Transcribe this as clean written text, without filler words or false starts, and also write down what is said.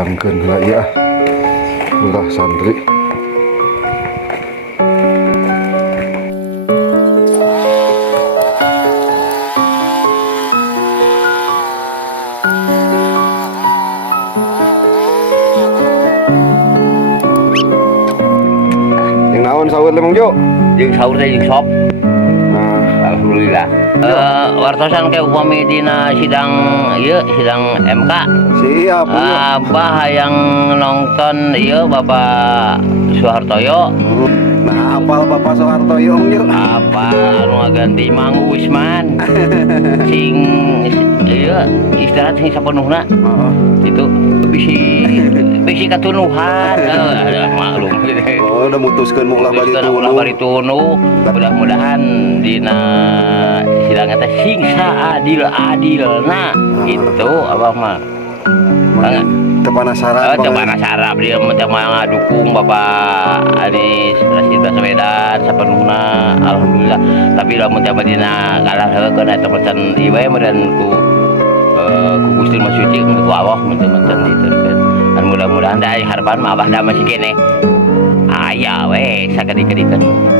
Angkeun heula ieu lurah santri. Yang naon saur teh Mang Jo? Jeung sahur teh jeung sop. Nah, Alhamdulillah. Wartosan ke upami dina sidang sidang MK. siap. Abah hayang nonton Bapak Soehartoyo. Nah, apal Bapak Soehartoyo Mang Jo? Apa anu ngaganti Mang Wisman. Sing istirahat sing sapenuhna. Heeh. Itu bisi katunuhan. Maklum. Oh, udah mutuskeun mulah bari Ulah bari tunu. Mudah-mudahan dina sidang teh sing saadil-adilna gitu abah mah. Bangga. Teu penasaran. Teu penasaran dia mah ngadukung Bapak Anies Rashid Baswedan sapenuhna alhamdulillah. Tapi lamun teh dina kalah heukeun eta pesan ieu we meureun ku Gusti Mas Suci ku Allah menten itu kan. Dan mudah-mudahan da harapan mah abah da masih keneh. Aya we sakadikeun.